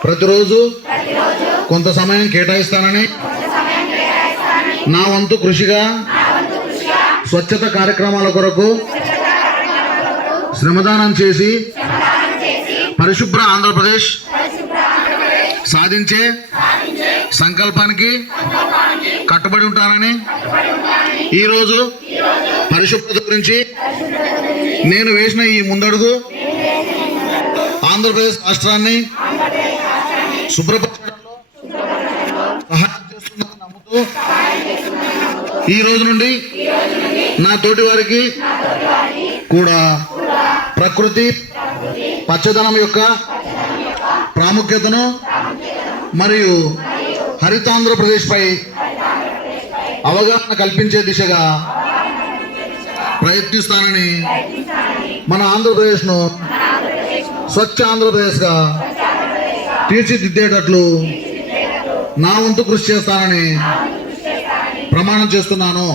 ప్రతిరోజు కొంత సమయం కేటాయిస్తానని నా వంతు కృషిగా స్వచ్ఛత కార్యక్రమాల కొరకు శ్రమదానం చేసి పరిశుభ్ర ఆంధ్రప్రదేశ్ సాధించే సంకల్పానికి కట్టుబడి ఉంటానని ఈరోజు పరిశుభ్రత గురించి నేను వేసిన ఈ ముందడుగు ఆంధ్రప్రదేశ్ రాష్ట్రాన్ని శుభ్రపరచడంలో సహాయం చేస్తుందని నమ్ముతూ ఈ రోజు నుండి నా తోటి వారికి కూడా ప్రకృతి పచ్చదనం యొక్క ప్రాముఖ్యతను మరియు హరితాంధ్రప్రదేశ్ పై అవగాహన కల్పించే దిశగా ప్రయత్నిస్తానని మన ఆంధ్రప్రదేశ్ను స్వచ్ఛ ఆంధ్రప్రదేశ్గా తీర్చిదిద్దేటట్లు నా వంతు కృషి చేస్తానని ప్రమాణం చేస్తున్నాను.